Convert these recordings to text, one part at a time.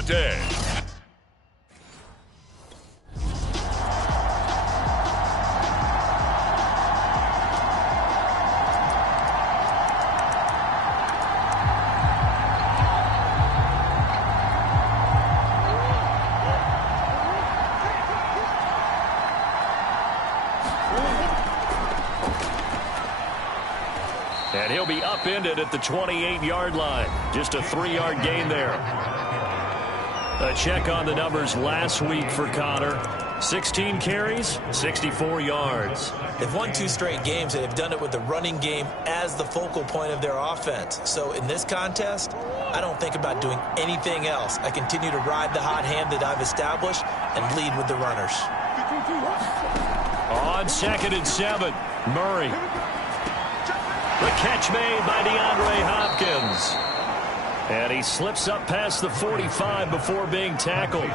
the day. And he'll be upended at the 28-yard line. Just a 3-yard gain there. A check on the numbers last week for Connor. 16 carries, 64 yards. They've won 2 straight games, and they've done it with the running game as the focal point of their offense. So in this contest, I don't think about doing anything else. I continue to ride the hot hand that I've established and lead with the runners. On 2nd and 7, Murray. The catch made by DeAndre Hopkins. And he slips up past the 45 before being tackled.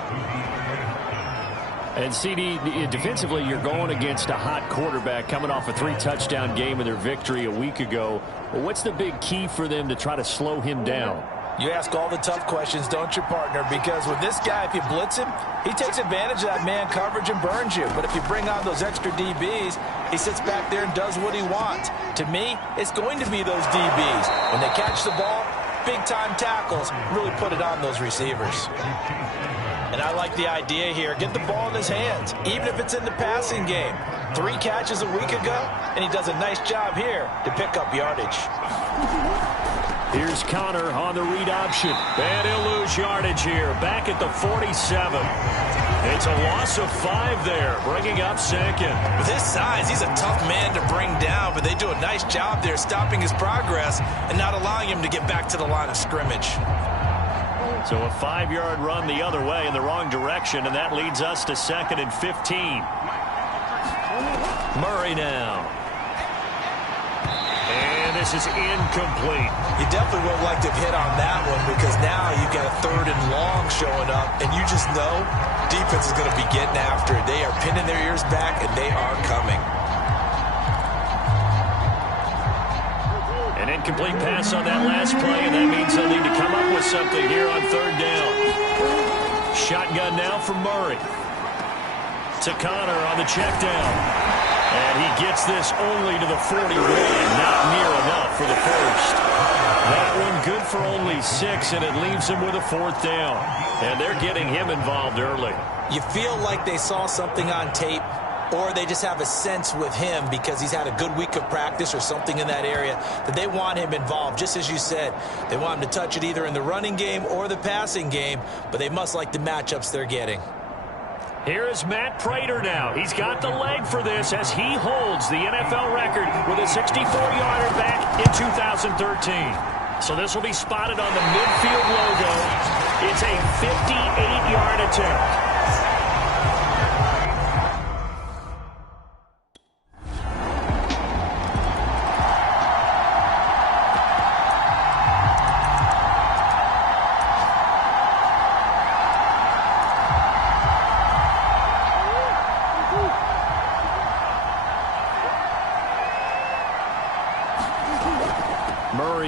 And CD, defensively, you're going against a hot quarterback coming off a 3-touchdown game in their victory a week ago. Well, what's the big key for them to try to slow him down? You ask all the tough questions, don't you, partner? Because with this guy, if you blitz him, he takes advantage of that man coverage and burns you. But if you bring on those extra DBs, he sits back there and does what he wants. To me, it's going to be those DBs. When they catch the ball, big-time tackles, really put it on those receivers. And I like the idea here. Get the ball in his hands, even if it's in the passing game. 3 catches a week ago, and he does a nice job here to pick up yardage. Here's Connor on the read option. And he'll lose yardage here. Back at the 47. It's a loss of 5 there, bringing up 2nd. With his size, he's a tough man to bring down, but they do a nice job there stopping his progress and not allowing him to get back to the line of scrimmage. So a 5-yard run the other way in the wrong direction, and that leads us to 2nd and 15. Murray now. And this is incomplete. You definitely would like to hit on that one because now you've got a 3rd and long showing up, and you just know defense is going to be getting after it. They are pinning their ears back, and they are coming. An incomplete pass on that last play, and that means they'll need to come up with something here on 3rd down. Shotgun now for Murray. To Connor on the check down. And he gets this only to the 41. Not near enough for the first. That one good for only 6, and it leaves him with a 4th down. And they're getting him involved early. You feel like they saw something on tape, or they just have a sense with him because he's had a good week of practice or something in that area that they want him involved. Just as you said, they want him to touch it either in the running game or the passing game, but they must like the matchups they're getting. Here is Matt Prater now. He's got the leg for this as he holds the NFL record with a 64-yarder back in 2013. So this will be spotted on the midfield logo. It's a 58-yard attempt.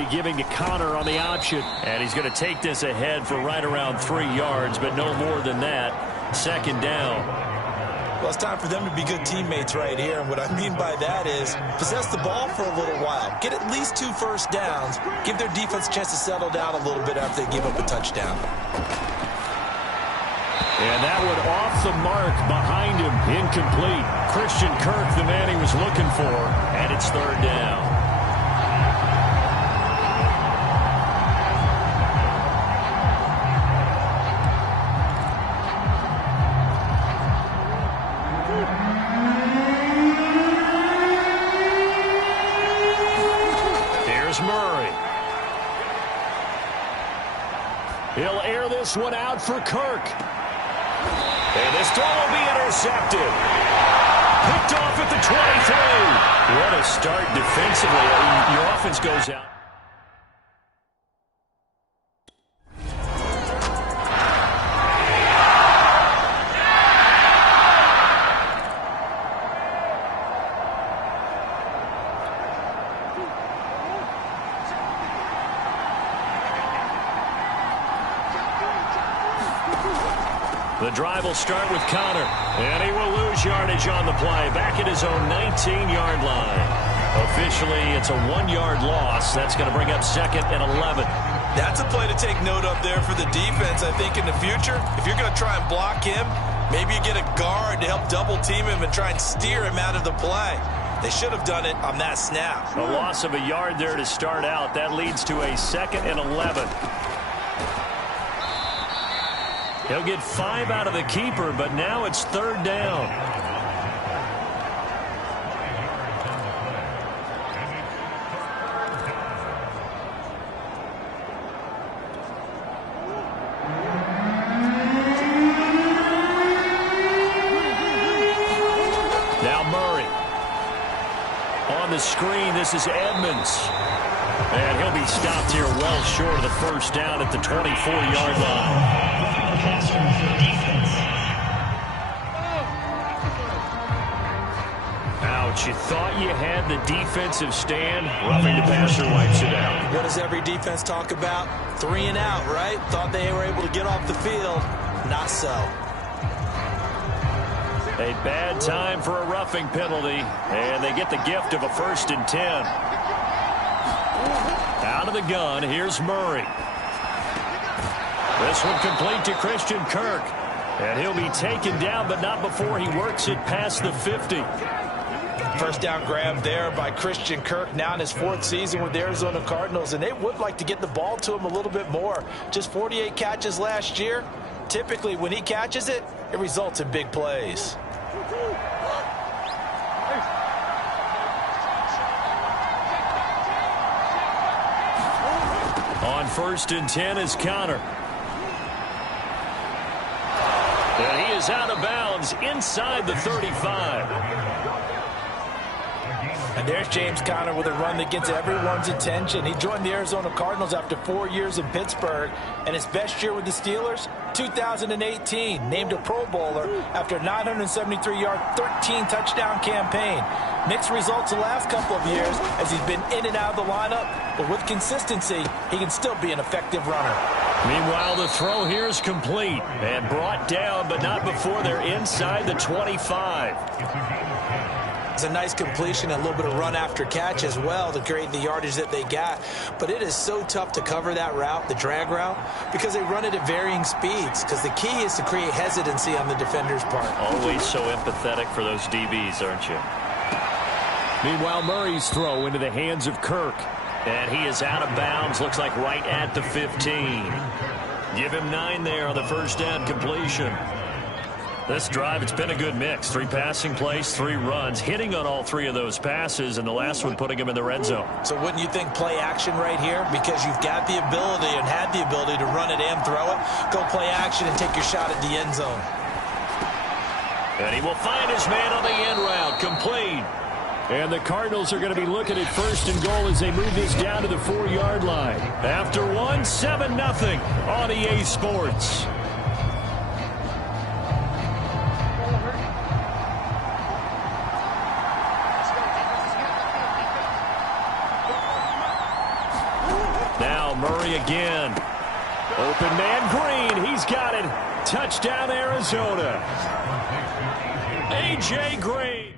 Giving to Connor on the option. And he's going to take this ahead for right around 3 yards, but no more than that. 2nd down. Well, it's time for them to be good teammates right here. And what I mean by that is possess the ball for a little while. Get at least 2 first downs. Give their defense a chance to settle down a little bit after they give up a touchdown. And that one off the mark behind him. Incomplete. Christian Kirk, the man he was looking for. And it's 3rd down. He'll air this one out for Kirk. And this throw will be intercepted. Picked off at the 23. What a start defensively. Your offense goes out. The drive will start with Connor, and he will lose yardage on the play, back at his own 19-yard line. Officially, it's a 1-yard loss. That's going to bring up 2nd and 11. That's a play to take note of there for the defense, I think, in the future. If you're going to try and block him, maybe you get a guard to help double-team him and try and steer him out of the play. They should have done it on that snap. A loss of a yard there to start out. That leads to a 2nd and 11. He'll get 5 out of the keeper, but now it's 3rd down. Now Murray. On the screen, this is Edmonds. And he'll be stopped here well short of the first down at the 24-yard line. Ouch, you thought you had the defensive stand. Roughing the passer wipes it out. What does every defense talk about? 3 and out, right? Thought they were able to get off the field. Not so. A bad time for a roughing penalty, and they get the gift of a 1st and 10. Out of the gun, here's Murray. This one complete to Christian Kirk. And he'll be taken down, but not before he works it past the 50. First down grab there by Christian Kirk, now in his 4th season with the Arizona Cardinals, and they would like to get the ball to him a little bit more. Just 48 catches last year. Typically, when he catches it, it results in big plays. On 1st and 10 is Connor. And he is out of bounds inside the 35. And there's James Conner with a run that gets everyone's attention. He joined the Arizona Cardinals after 4 years in Pittsburgh, and his best year with the Steelers, 2018, named a Pro Bowler after a 973-yard, 13-touchdown campaign. Mixed results the last couple of years as he's been in and out of the lineup, but with consistency, he can still be an effective runner. Meanwhile, the throw here is complete and brought down, but not before they're inside the 25. It's a nice completion and a little bit of run after catch as well to create the yardage that they got. But it is so tough to cover that route, the drag route, because they run it at varying speeds. Because the key is to create hesitancy on the defender's part. Always so empathetic for those DBs, aren't you? Meanwhile, Murray's throw into the hands of Kirk. And he is out of bounds, looks like right at the 15. Give him 9 there on the first down completion. This drive, it's been a good mix. 3 passing plays, 3 runs, hitting on all 3 of those passes, and the last one putting him in the red zone. So wouldn't you think play action right here? Because you've got the ability and had the ability to run it and throw it. Go play action and take your shot at the end zone. And he will find his man on the end route, complete. And the Cardinals are going to be looking at 1st and goal as they move this down to the 4-yard line. After 1, 7-0 on EA Sports. Now Murray again. Open man Green. He's got it. Touchdown Arizona. A.J. Green.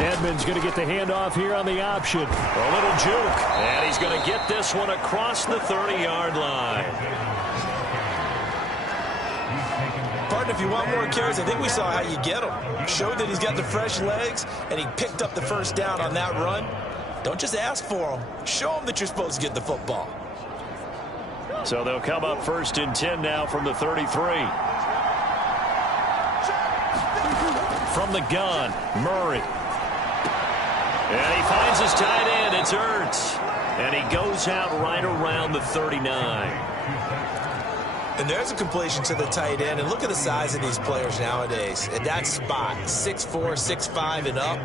Edmonds going to get the handoff here on the option. A little juke. And he's going to get this one across the 30-yard line. Partner, if you want more carries, I think we saw how you get them. Showed that he's got the fresh legs, and he picked up the first down on that run. Don't just ask for them. Show them that you're supposed to get the football. So they'll come up 1st and 10 now from the 33. From the gun, Murray. And he finds his tight end. It's Ertz. And he goes out right around the 39. And there's a completion to the tight end. And look at the size of these players nowadays. At that spot, 6'4", 6'5", and up.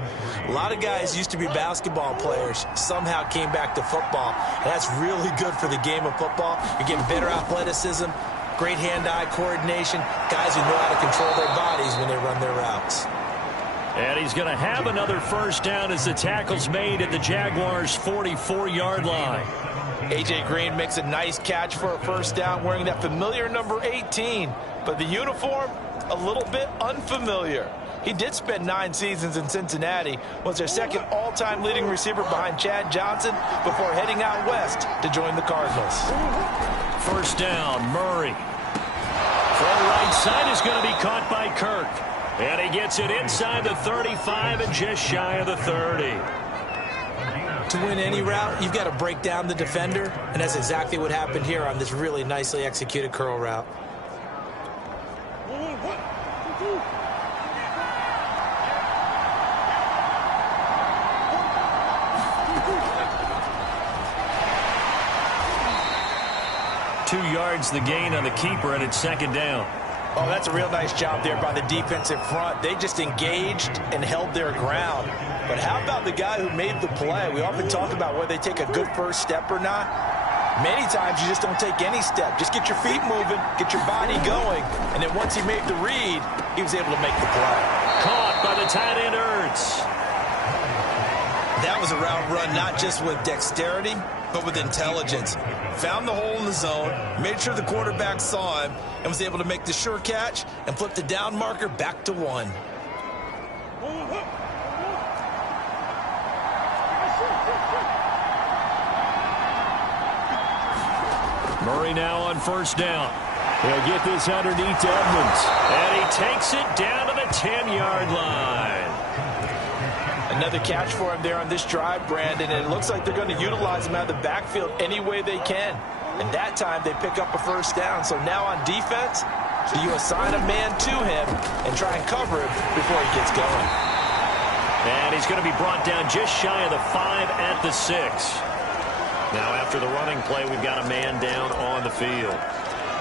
A lot of guys used to be basketball players, somehow came back to football. And that's really good for the game of football. You're getting better athleticism, great hand-eye coordination, guys who know how to control their bodies when they run their routes. And he's going to have another first down as the tackle's made at the Jaguars' 44-yard line. A.J. Green makes a nice catch for a first down wearing that familiar number 18. But the uniform, a little bit unfamiliar. He did spend 9 seasons in Cincinnati, was their second all-time leading receiver behind Chad Johnson before heading out west to join the Cardinals. First down, Murray. Full right side is going to be caught by Kirk. And he gets it inside the 35 and just shy of the 30. To win any route, you've got to break down the defender, and that's exactly what happened here on this really nicely executed curl route. Two yards the gain on the keeper, and it's second down. Oh, that's a real nice job there by the defensive front. They just engaged and held their ground. But how about the guy who made the play? We often talk about whether they take a good first step or not. Many times you just don't take any step. Just get your feet moving, get your body going, and then once he made the read, he was able to make the play. Caught by the tight end, Ertz. That was a route run not just with dexterity, but with intelligence. Found the hole in the zone, made sure the quarterback saw him, and was able to make the sure catch and flip the down marker back to 1. Murray now on first down. He'll get this underneath to Edmonds. And he takes it down to the 10-yard line. Another catch for him there on this drive, Brandon, and it looks like they're going to utilize him out of the backfield any way they can. And that time they pick up a first down. So now on defense, do you assign a man to him and try and cover him before he gets going? And he's going to be brought down just shy of the 5 at the 6. Now after the running play, we've got a man down on the field.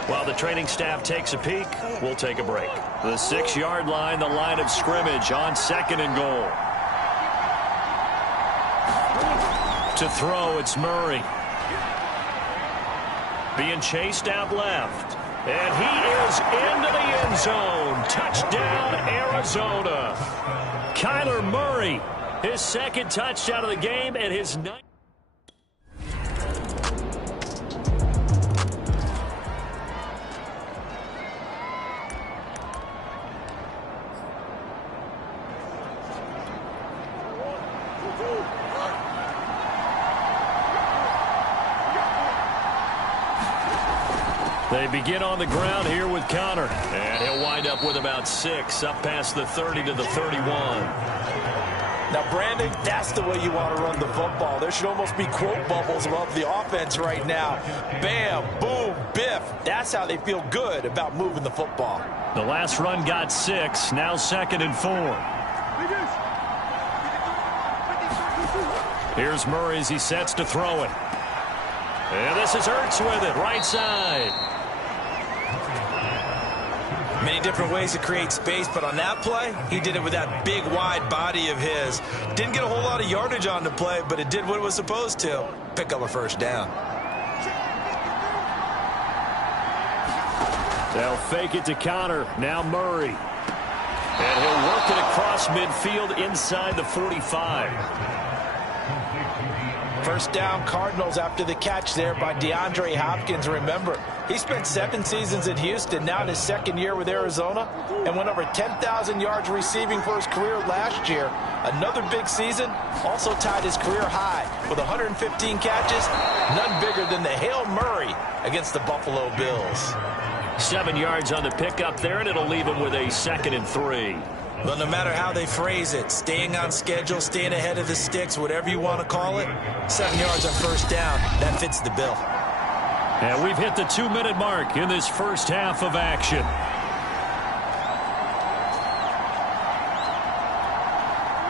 While the training staff takes a peek, we'll take a break. The 6-yard line, the line of scrimmage on 2nd and goal. To throw, it's Murray. Being chased out left. And he is into the end zone. Touchdown, Arizona. Kyler Murray, his second touchdown of the game and his 9th. They begin on the ground here with Connor. And he'll wind up with about 6, up past the 30 to the 31. Now, Brandon, that's the way you want to run the football. There should almost be quote bubbles above the offense right now. Bam, boom, biff. That's how they feel good about moving the football. The last run got 6, now 2nd and 4. Here's Murray as he sets to throw it. And this is Ertz with it, right side. Many different ways to create space, but on that play, he did it with that big, wide body of his. Didn't get a whole lot of yardage on the play, but it did what it was supposed to. Pick up a first down. They'll fake it to Connor. Now Murray. And he'll work it across midfield inside the 45. First down, Cardinals after the catch there by DeAndre Hopkins. Remember, he spent 7 seasons in Houston, now in his 2nd year with Arizona, and went over 10,000 yards receiving for his career last year. Another big season, also tied his career high with 115 catches, none bigger than the Hail Murray against the Buffalo Bills. 7 yards on the pickup there, and it'll leave him with a 2nd and 3. But no matter how they phrase it, staying on schedule, staying ahead of the sticks, whatever you want to call it, 7 yards on first down, that fits the bill. And we've hit the 2-minute mark in this first half of action.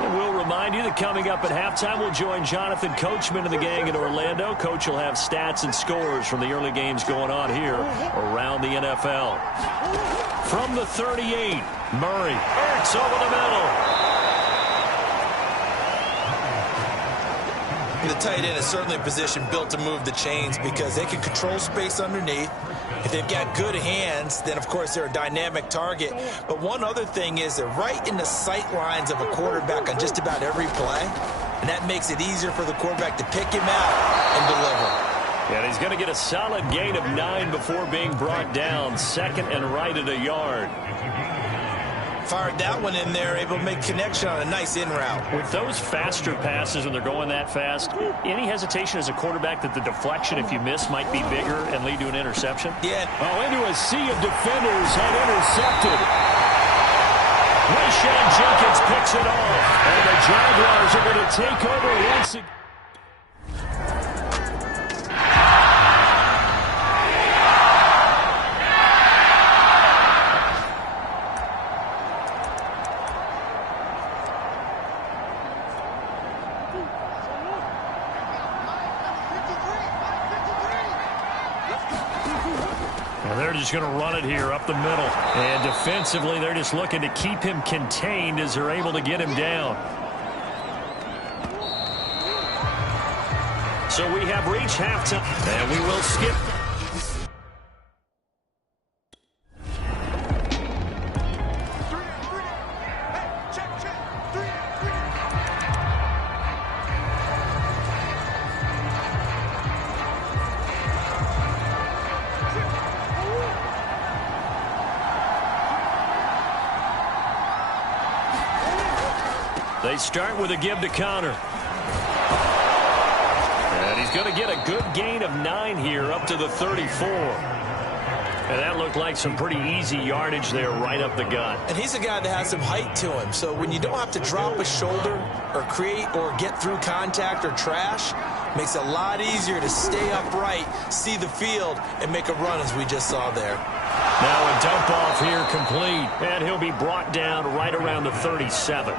And we'll remind you that coming up at halftime, we'll join Jonathan Coachman and the gang in Orlando. Coach will have stats and scores from the early games going on here around the NFL. From the 38, Murray. Ertz over the middle. The tight end is certainly a position built to move the chains because they can control space underneath. If they've got good hands, then, of course, they're a dynamic target. But one other thing is they're right in the sight lines of a quarterback on just about every play, and that makes it easier for the quarterback to pick him out and deliver. And he's going to get a solid gain of 9 before being brought down. Second and right at a yard. Fired that one in there, able to make connection on a nice in route. With those faster passes when they're going that fast, any hesitation as a quarterback that the deflection, if you miss, might be bigger and lead to an interception? Yeah. Oh, into a sea of defenders and intercepted. Rashawn Jenkins picks it off. And the Jaguars are going to take over once again. They're just going to run it here up the middle. And defensively, they're just looking to keep him contained as they're able to get him down. So we have reached halftime, and we will skip. They start with a give to Connor. And he's going to get a good gain of 9 here up to the 34. And that looked like some pretty easy yardage there right up the gut. And he's a guy that has some height to him. So when you don't have to drop a shoulder or create or get through contact or trash, makes it a lot easier to stay upright, see the field, and make a run as we just saw there. Now a dump off here complete. And he'll be brought down right around the 37.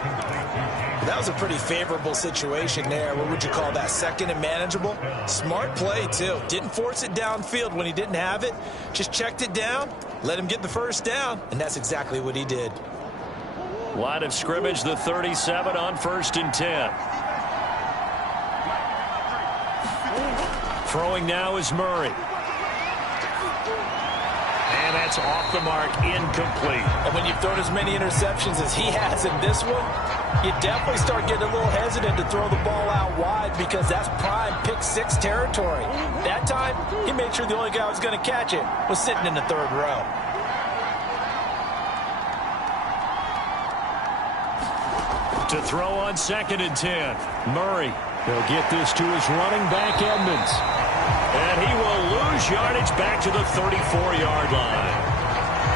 That was a pretty favorable situation there. What would you call that? Second and manageable? Smart play, too. Didn't force it downfield when he didn't have it. Just checked it down, let him get the first down, and that's exactly what he did. Line of scrimmage, the 37 on 1st and 10. Throwing now is Murray. And that's off the mark, incomplete. And when you've thrown as many interceptions as he has in this one, you definitely start getting a little hesitant to throw the ball out wide because that's prime pick-6 territory. That time, he made sure the only guy who was going to catch it was sitting in the 3rd row. To throw on 2nd and 10. Murray. He'll get this to his running back, Edmonds. And he will lose yardage back to the 34-yard line.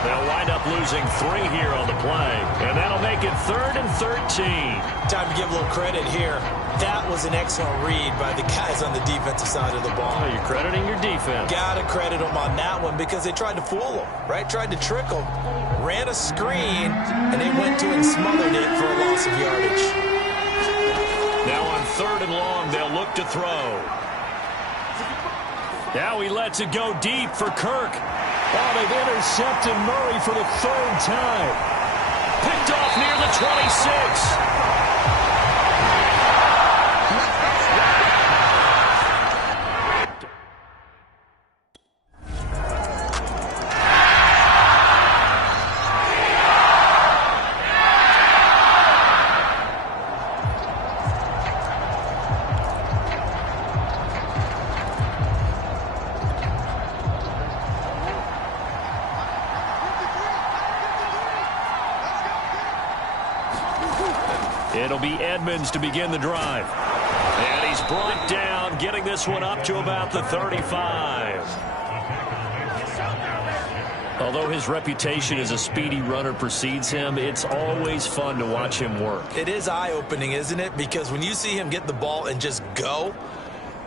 They'll wind up losing 3 here on the play. And that'll make it 3rd and 13. Time to give a little credit here. That was an excellent read by the guys on the defensive side of the ball. Oh, you're crediting your defense. Got to credit them on that one because they tried to fool him, right? Tried to trick him. Ran a screen, and they went to and smothered it for a loss of yardage. Now on 3rd and long, they'll look to throw. Now he lets it go deep for Kirk. Oh, they've intercepted Murray for the 3rd time. Picked off near the 26. It'll be Edmonds to begin the drive. And he's brought down, getting this one up to about the 35. Although his reputation as a speedy runner precedes him, it's always fun to watch him work. It is eye-opening, isn't it? Because when you see him get the ball and just go,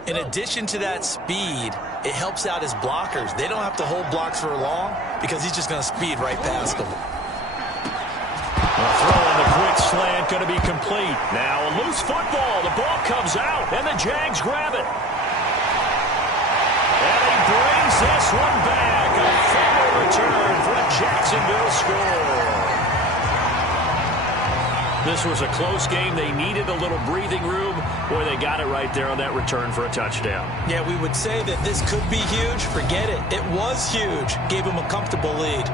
in addition to that speed, it helps out his blockers. They don't have to hold blocks for long because he's just going to speed right past them. Throw on the quick slant, going to be complete. complete. Now a loose football. The ball comes out, and the Jags grab it. And he brings this one back. A fumble return for a Jacksonville score. This was a close game. They needed a little breathing room. Boy, they got it right there on that return for a touchdown. Yeah, we would say that this could be huge. Forget it. It was huge. Gave him a comfortable lead.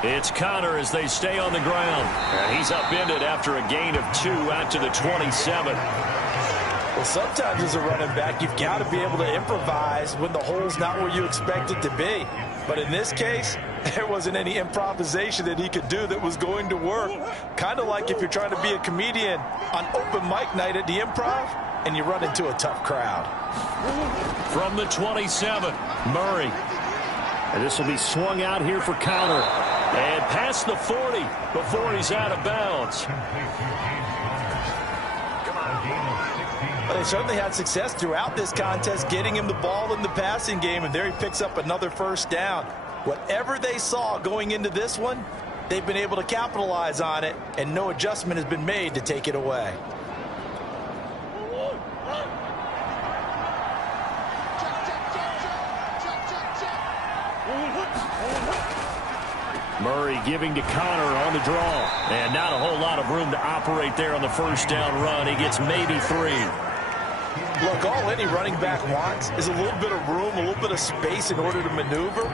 It's Connor as they stay on the ground. And he's upended after a gain of 2 out to the 27. Well, sometimes as a running back, you've got to be able to improvise when the hole's not where you expect it to be. But in this case, there wasn't any improvisation that he could do that was going to work. Kind of like if you're trying to be a comedian on open mic night at the Improv and you run into a tough crowd. From the 27, Murray. And this will be swung out here for Connor. And past the 40 before he's out of bounds. Well, they certainly had success throughout this contest getting him the ball in the passing game, and there he picks up another first down. Whatever they saw going into this one, they've been able to capitalize on it, and no adjustment has been made to take it away. Murray giving to Connor on the draw. And not a whole lot of room to operate there on the first down run. He gets maybe 3. Look, all any running back wants is a little bit of room, a little bit of space in order to maneuver.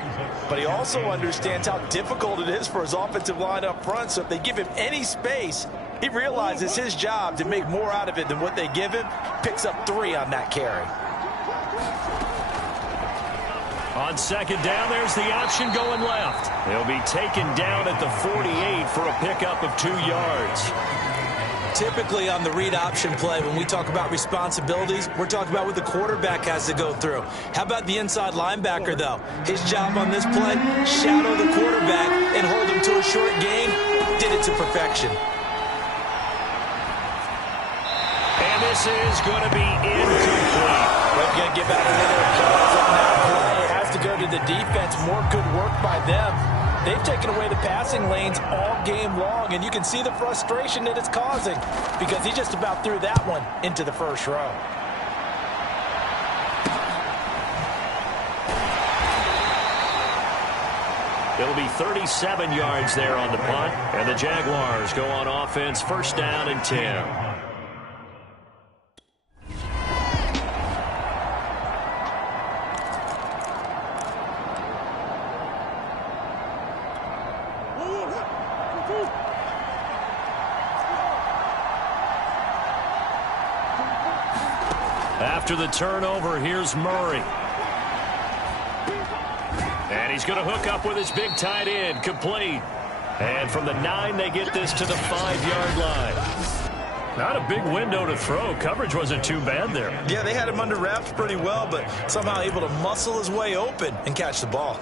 But he also understands how difficult it is for his offensive line up front. So if they give him any space, he realizes his job to make more out of it than what they give him. Picks up 3 on that carry. On second down, there's the option going left. He'll be taken down at the 48 for a pickup of 2 yards. Typically on the read option play, when we talk about responsibilities, we're talking about what the quarterback has to go through. How about the inside linebacker, though? His job on this play, shadow the quarterback and hold him to a short gain. Did it to perfection. And this is going to be incomplete. We're going to give out another applause on that play. It has to go to the defense. More good work by them. They've taken away the passing lanes all game long, and you can see the frustration that it's causing because he just about threw that one into the first row. It'll be 37 yards there on the punt, and the Jaguars go on offense, first down and 10. After the turnover, here's Murray. And he's going to hook up with his big tight end, complete. And from the 9, they get this to the 5-yard line. Not a big window to throw. Coverage wasn't too bad there. Yeah, they had him under wraps pretty well, but somehow able to muscle his way open and catch the ball.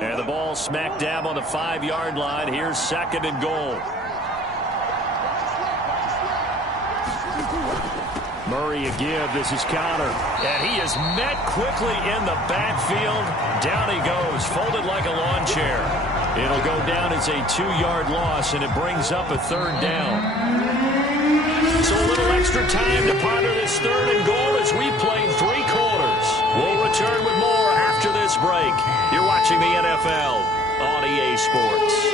And the ball smack dab on the 5-yard line. Here's second and goal. Murray a give. This is Connor. And he is met quickly in the backfield. Down he goes, folded like a lawn chair. It'll go down as a 2-yard loss, and it brings up a third down. So a little extra time to ponder this third and goal as we played 3 quarters. We'll return with more after this break. You're watching the NFL on EA Sports.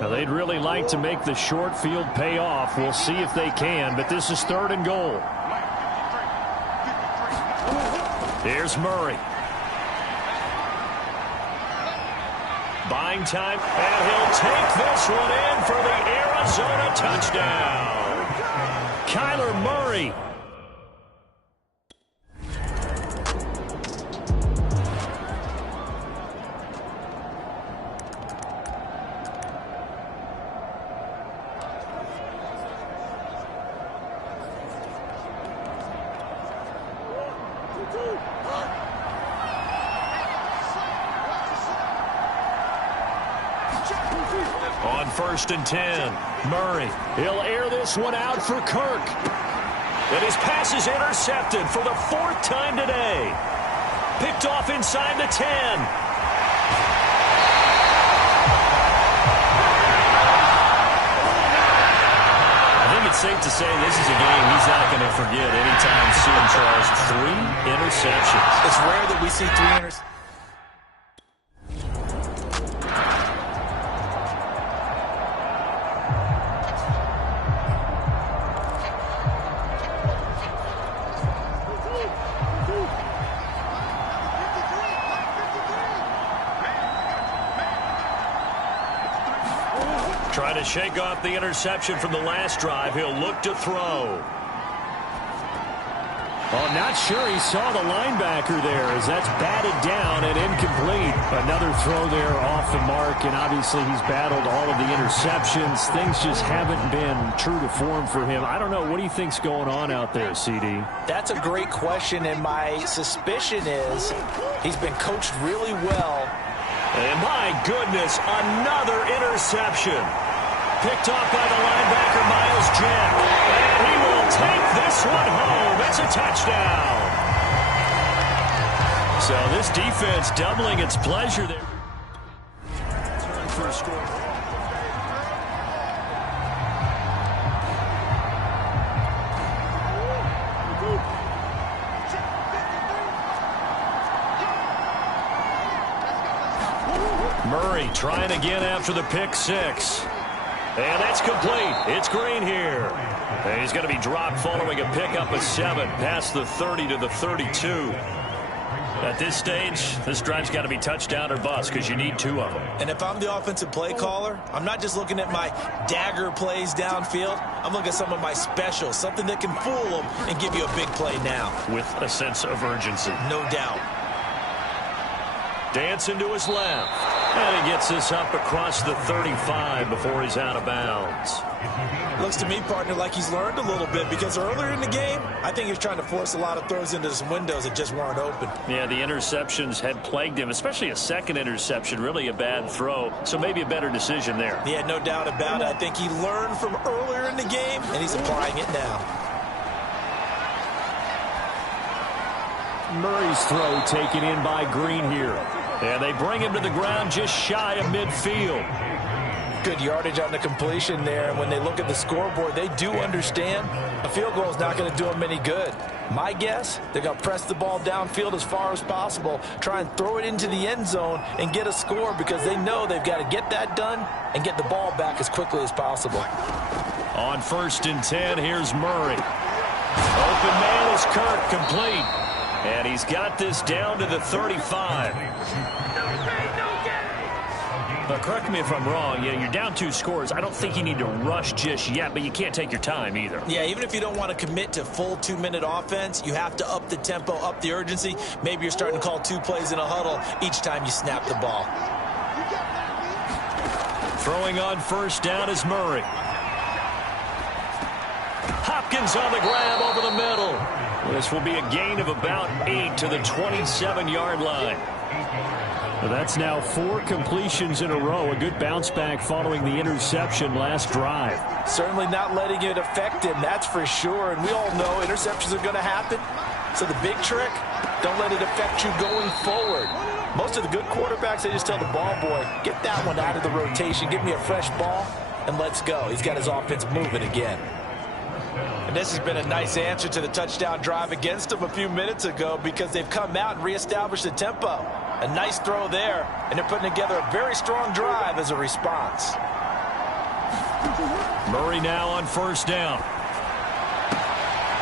Now, they'd really like to make the short field pay off. We'll see if they can, but this is third and goal. Here's Murray. Buying time, and he'll take this one in for the Arizona touchdown. Kyler Murray. On 1st and 10, Murray. He'll air this one out for Kirk. And his pass is intercepted for the 4th time today. Picked off inside the 10. It's safe to say this is a game he's not going to forget anytime soon, Charles. 3 interceptions. It's rare that we see 3 interceptions. Trying to shake off the interception from the last drive. He'll look to throw. Well, not sure he saw the linebacker there as that's batted down and incomplete. Another throw there off the mark, and obviously he's battled all of the interceptions. Things just haven't been true to form for him. I don't know. What do you think's going on out there, CD? That's a great question, and my suspicion is he's been coached really well. And my goodness, another interception. Picked off by the linebacker, Miles Jack. And he will take this one home. It's a touchdown. So this defense doubling its pleasure there. Turn for a score. Murray trying again after the pick 6. And that's complete. It's Green here. And he's going to be dropped following a pickup of 7 past the 30 to the 32. At this stage, this drive's got to be touchdown or bust because you need 2 of them. And if I'm the offensive play caller, I'm not just looking at my dagger plays downfield. I'm looking at some of my specials, something that can fool them and give you a big play now. With a sense of urgency. No doubt. Dancing to his left. And he gets this up across the 35 before he's out of bounds. Looks to me, partner, like he's learned a little bit because earlier in the game, I think he was trying to force a lot of throws into some windows that just weren't open. Yeah, the interceptions had plagued him, especially a second interception, really a bad throw. So maybe a better decision there. Yeah, no doubt about it. I think he learned from earlier in the game, and he's applying it now. Murray's throw taken in by Green here. And they bring him to the ground just shy of midfield. Good yardage on the completion there. And when they look at the scoreboard, they do understand a field goal is not going to do them any good. My guess, they're going to press the ball downfield as far as possible, try and throw it into the end zone and get a score because they know they've got to get that done and get the ball back as quickly as possible. On 1st and 10, here's Murray. Open man is Kirk, complete. And he's got this down to the 35. But correct me if I'm wrong, you're down 2 scores. I don't think you need to rush just yet, but you can't take your time either. Yeah, even if you don't want to commit to full 2-minute offense, you have to up the tempo, up the urgency. Maybe you're starting to call 2 plays in a huddle each time you snap the ball. Throwing on 1st down is Murray. Hopkins on the grab over the middle. This will be a gain of about 8 to the 27-yard line. Well, that's now 4 completions in a row. A good bounce back following the interception last drive. Certainly not letting it affect him, that's for sure. And we all know interceptions are going to happen. So the big trick, don't let it affect you going forward. Most of the good quarterbacks, they just tell the ball boy, get that one out of the rotation, give me a fresh ball, and let's go. He's got his offense moving again. And this has been a nice answer to the touchdown drive against them a few minutes ago because they've come out and reestablished the tempo. A nice throw there, and they're putting together a very strong drive as a response. Murray now on 1st down.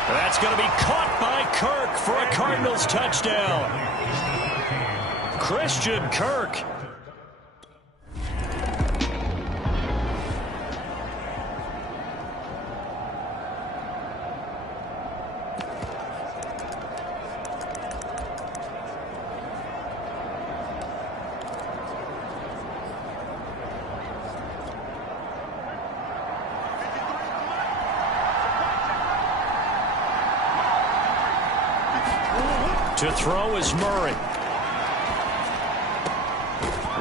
That's going to be caught by Kirk for a Cardinals touchdown. Christian Kirk. To throw is Murray.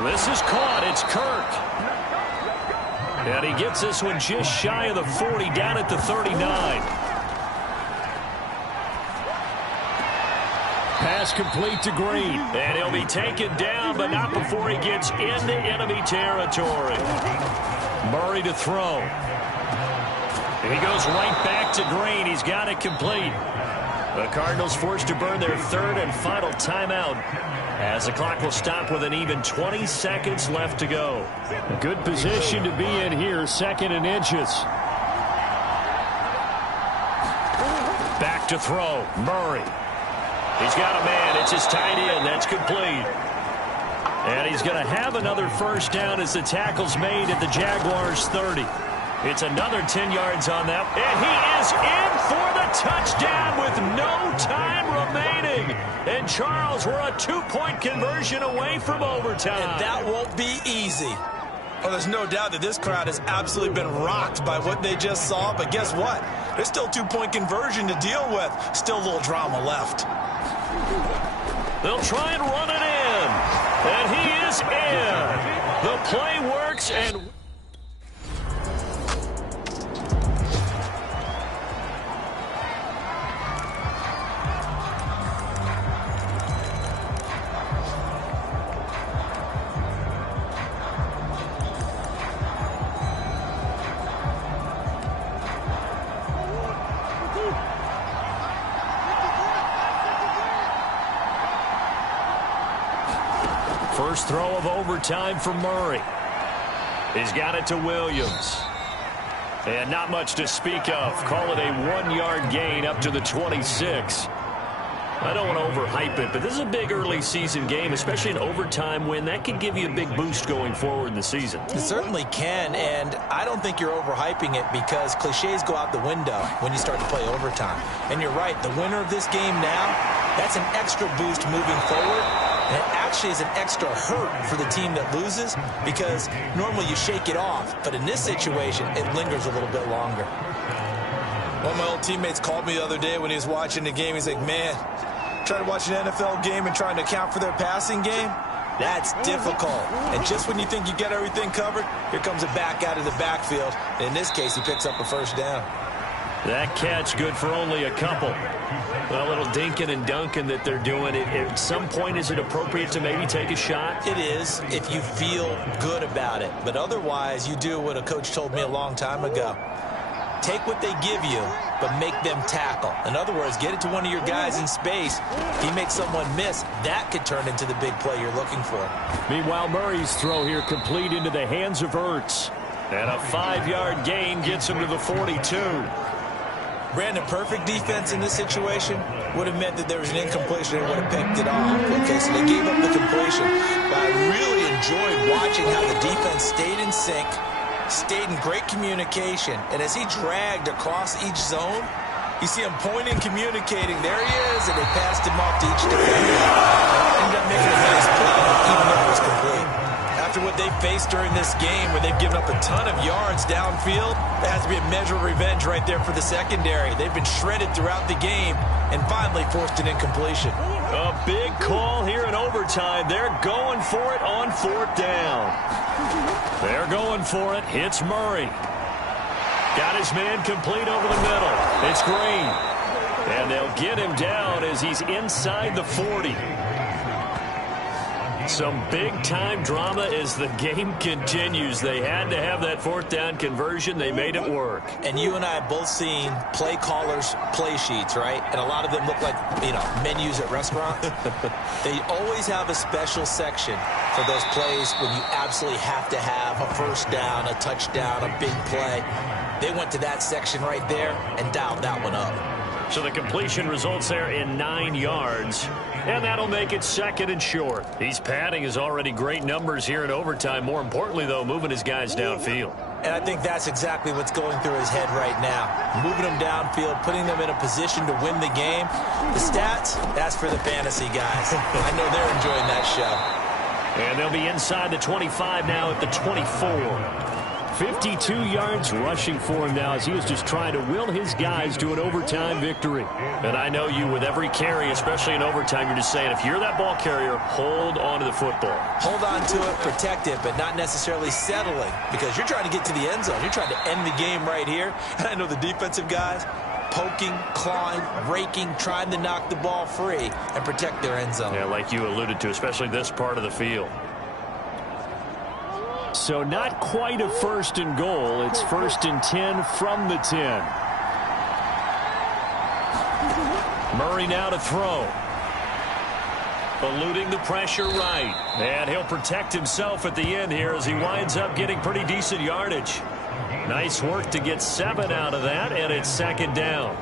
This is caught. It's Kirk. And he gets this one just shy of the 40, down at the 39. Pass complete to Green. And he'll be taken down, but not before he gets into enemy territory. Murray to throw. And he goes right back to Green. He's got it complete. The Cardinals forced to burn their third and final timeout, as the clock will stop with an even 20 seconds left to go. A good position to be in here, 2nd and inches. Back to throw, Murray. He's got a man. It's his tight end. That's complete. And he's going to have another first down as the tackle's made at the Jaguars' 30. It's another 10 yards on that. And he is in for the touchdown with no time remaining. And, Charles, we're a 2-point conversion away from overtime. And that won't be easy. Well, there's no doubt that this crowd has absolutely been rocked by what they just saw. But guess what? There's still 2-point conversion to deal with. Still a little drama left. They'll try and run it in. And he is in. The play works and... First throw of overtime for Murray. He's got it to Williams. And not much to speak of. Call it a 1-yard gain up to the 26. I don't want to overhype it, but this is a big early season game, especially an overtime win. That could give you a big boost going forward in the season. It certainly can, and I don't think you're overhyping it because cliches go out the window when you start to play overtime. And you're right, the winner of this game now, that's an extra boost moving forward. And it actually is an extra hurt for the team that loses because normally you shake it off. But in this situation, it lingers a little bit longer. One of my old teammates called me the other day when he was watching the game. He's like, man, trying to watch an NFL game and trying to account for their passing game, that's difficult. And just when you think you get everything covered, here comes a back out of the backfield. And in this case, he picks up a first down. That catch good for only a couple. A little dinking and dunking that they're doing. At some point, is it appropriate to maybe take a shot? It is if you feel good about it. But otherwise, you do what a coach told me a long time ago. Take what they give you, but make them tackle. In other words, get it to one of your guys in space. If he makes someone miss, that could turn into the big play you're looking for. Meanwhile, Murray's throw here complete into the hands of Ertz. And a 5-yard gain gets him to the 42. Brandon, perfect defense in this situation would have meant that there was an incompletion and would have picked it off. Okay, so they gave up the completion. But I really enjoyed watching how the defense stayed in sync, stayed in great communication. And as he dragged across each zone, you see him pointing, communicating. There he is, and they passed him off to each defender. Ended up making a nice play, even though it was complete. After what they faced during this game, where they've given up a ton of yards downfield, there has to be a measure of revenge right there for the secondary. They've been shredded throughout the game and finally forced an incompletion. A big call here in overtime. They're going for it on 4th down. They're going for it. Hits Murray. Got his man complete over the middle. It's Green. And they'll get him down as he's inside the 40. Some big-time drama as the game continues. They had to have that 4th down conversion. They made it work. And you and I have both seen play callers' play sheets, right? And a lot of them look like, menus at restaurants. They always have a special section for those plays when you absolutely have to have a first down, a touchdown, a big play. They went to that section right there and dialed that one up. So the completion results there in 9 yards. And that'll make it 2nd and short. He's padding his already great numbers here in overtime. More importantly, though, moving his guys downfield. And I think that's exactly what's going through his head right now. Moving them downfield, putting them in a position to win the game. The stats, that's for the fantasy guys. I know they're enjoying that show. And they'll be inside the 25 now at the 24. 52 yards rushing for him now as he was just trying to will his guys to an overtime victory. And I know you, with every carry, especially in overtime, you're just saying, if you're that ball carrier, hold on to the football. Hold on to it, protect it, but not necessarily settling, because you're trying to get to the end zone. You're trying to end the game right here. And I know the defensive guys poking, clawing, raking, trying to knock the ball free and protect their end zone. Yeah, like you alluded to, especially this part of the field. So not quite a 1st and goal. It's 1st and 10 from the 10. Murray now to throw. Eluding the pressure right. And he'll protect himself at the end here as he winds up getting pretty decent yardage. Nice work to get 7 out of that, and it's 2nd down.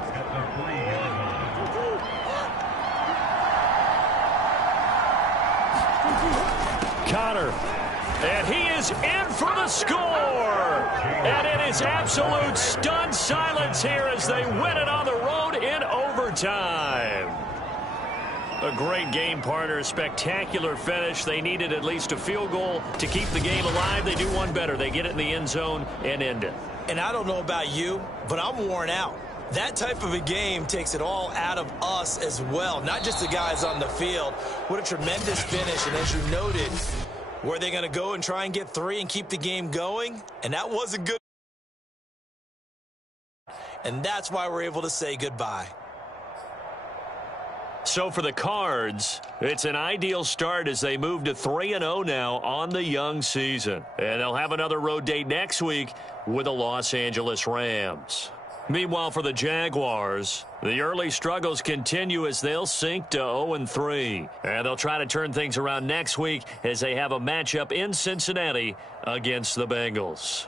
Connor. And he is in for the score. And it is absolute stunned silence here as they win it on the road in overtime. A great game, partner. Spectacular finish. They needed at least a field goal to keep the game alive. They do one better. They get it in the end zone and end it. And I don't know about you, but I'm worn out. That type of a game takes it all out of us as well, not just the guys on the field. What a tremendous finish. And as you noted, were they going to go and try and get 3 and keep the game going? And that wasn't good. And that's why we're able to say goodbye. So for the Cards, it's an ideal start as they move to 3-0 now on the young season. And they'll have another road date next week with the Los Angeles Rams. Meanwhile, for the Jaguars, the early struggles continue as they'll sink to 0-3. And they'll try to turn things around next week as they have a matchup in Cincinnati against the Bengals.